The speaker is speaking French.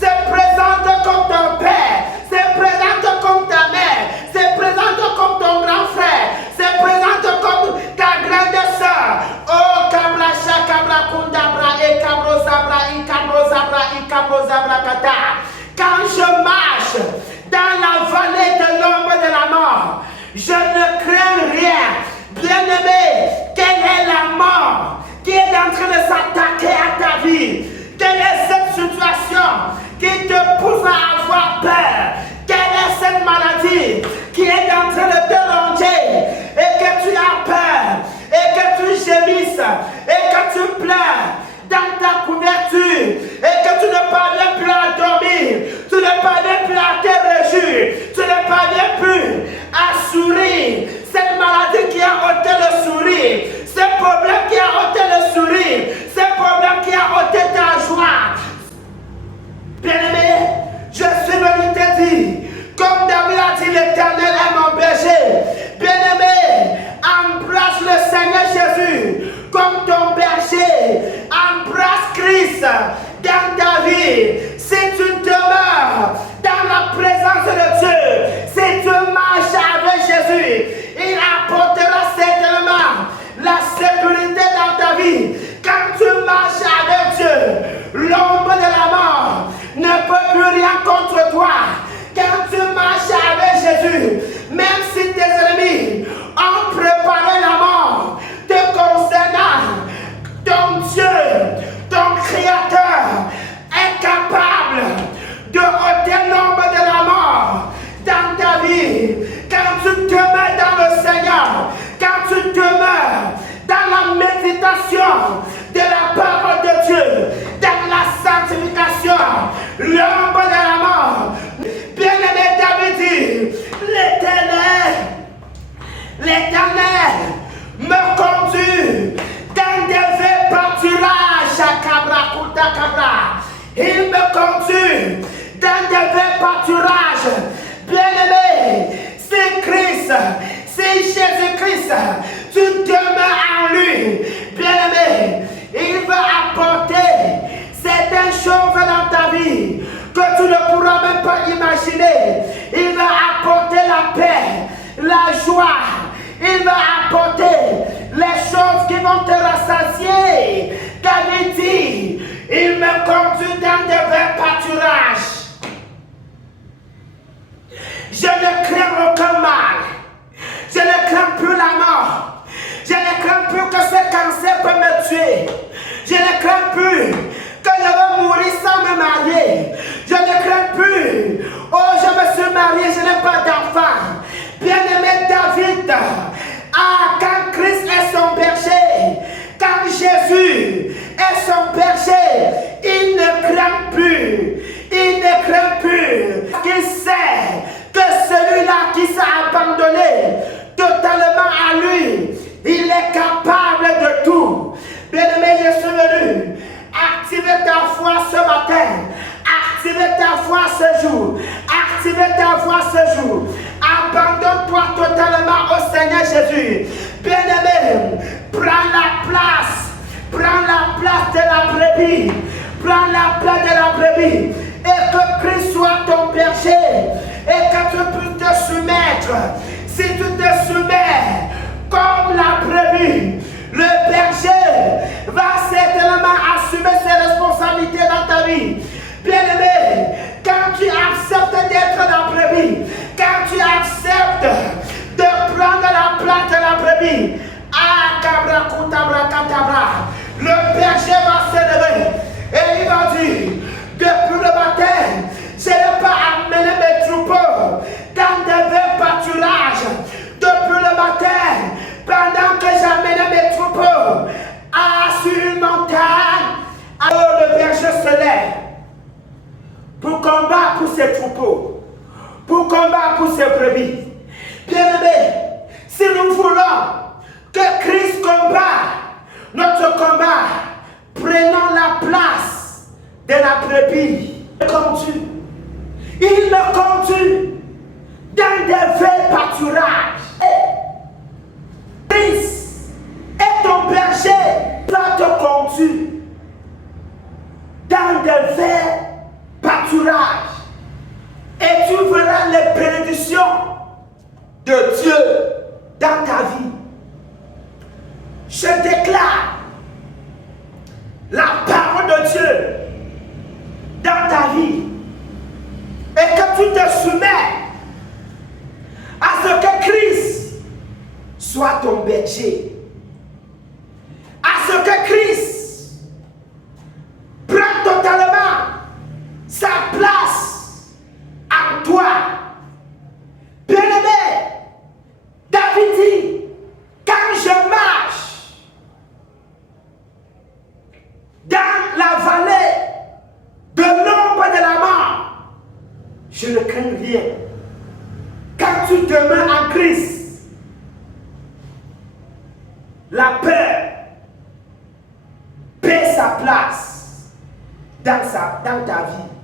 se présente comme ton père, se présente comme ta mère, se présente comme ton grand frère, se présente comme ta grande soeur. Oh, Kabla Shakabra Kundabra et Kabro Zabra, Ikabro Zabra, Ikabro Zabra Kata. Quand je marche dans la vallée de l'ombre de la mort, je ne crains rien. Bien-aimé, quelle est la mort qui est en train de s'attaquer à ta vie? Quelle est cette situation qui te pousse à avoir peur? Quelle est cette maladie qui est en train de te ronger et que tu as peur et que tu gémisses et que tu pleures dans ta couverture et que tu ne parviens plus à dormir, tu ne parviens plus à te réjouir, tu ne parviens plus à sourire? Cette maladie qui a ôté le sourire, ce problème qui a ôté le sourire, ce problème qui a ôté ta joie. Bien-aimé, je suis venu te dire, comme David a dit, l'Éternel est mon berger. Bien-aimé, embrasse le Seigneur Jésus comme ton berger. Embrasse Christ dans ta vie. Si tu demeures dans la présence de Dieu, si tu marches avec Jésus, il apportera certainement la sécurité dans ta vie. Quand tu marches avec Dieu, l'ombre de la mort ne peut plus rien contre toi. Quand tu marches avec Jésus, même si tes ennemis ont préparé la mort te concernant, ton Dieu, ton Créateur est capable de ôter l'ombre de la mort dans ta vie. Quand tu demeures dans le Seigneur, quand tu demeures dans la méditation de la parole de Dieu, dans la sanctification, l'ombre de la mort. Bien-aimé David dit, l'Éternel me conduit dans des verts pâturages à Cabra, Kouta Cabra. Il me conduit dans des verts pâturages. Bien-aimé, c'est Christ, c'est Jésus-Christ, tu demeures en lui. Bien-aimé, il va apporter certaines choses dans ta vie que tu ne pourras même pas imaginer. Il va apporter la paix, la joie. Il va apporter les choses qui vont te rassasier. David dit, il me conduit dans de verts pâturages. Je ne crains aucun mal. Je ne crains plus la mort. Je ne crains plus que ce cancer peut me tuer. Je ne crains plus que je vais mourir sans me marier. Je ne crains plus. Oh, je me suis marié, je n'ai pas d'enfant. Bien-aimé David, quand Christ est son berger, quand Jésus est son berger, il ne craint plus. Il ne craint plus. Il sait que celui-là qui s'est abandonné totalement à lui, il est capable de tout. Bien-aimé, je suis venu activer ta foi ce matin. Activez ta foi ce jour. Activez ta foi ce jour. Abandonne-toi totalement au Seigneur Jésus. Bien-aimé, prends la place. Prends la place de la brebis. Prends la place de la brebis. Et que Christ soit ton berger. Et que tu puisses te soumettre. Si tu te soumets comme la brebis, le berger va certainement assumer ses responsabilités dans ta vie. Bien-aimé, quand tu acceptes d'être la brebis, quand tu acceptes de prendre la place de la brebis, le berger va se lever et il va dire, depuis le matin, je n'ai pas amené mes troupeaux dans des verts pâturages. Depuis le matin, pendant que j'amenais mes troupeaux sur une montagne, alors le berger se lève pour combattre pour ses troupeaux, pour combattre pour ses brebis. Bien-aimés, si nous voulons que Christ combat notre combat, prenons la place de la brebis. Il me conduit dans des verts pâturages. Christ est ton berger, va te conduire dans des verts je déclare la parole de Dieu dans ta vie et que tu te soumets à ce que Christ soit ton berger, à ce que Christ prenne totalement sa place en toi. Bien-aimé, David dit, quand je marche dans la vallée de l'ombre de la mort, je ne crains rien. Quand tu demeures en Christ, la peur paie sa place dans ta vie.